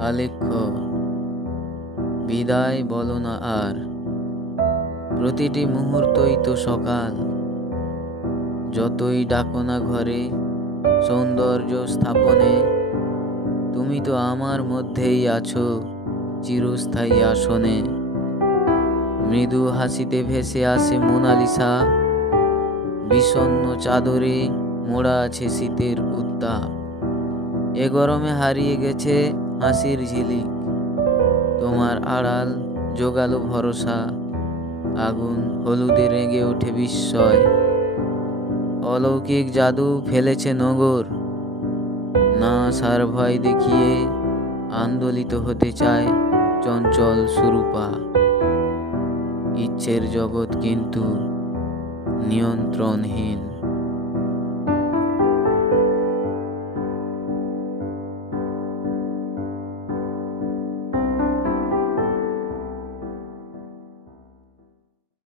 আলেখ্য বিদায় বলো না আর, প্রতিটি মুহূর্তই তো সকাল। যতই ডাকো না ঘরে সৌন্দর্য স্থাপনে, তুমি তো আমার মধ্যেই আছো চিরস্থায়ী আসনে। মৃদু হাসিতে ভেসে আসে মোনালিসা, বিষণ্ণ চাদরে মোড়া আছে শীতের উত্তাপ। এ গরমে হারিয়ে গেছে হাসির ঝিলিক, তোমার আড়াল জোগালো ভরসা। আগুন হলুদে রেগে ওঠে বিস্ময়, অলৌকিক জাদু ফেলেছে নগর। না সার ভয় দেখিয়ে আন্দোলিত হতে চায় চঞ্চল সুরূপা। ইচ্ছের জগৎ কিন্তু নিয়ন্ত্রণহীন।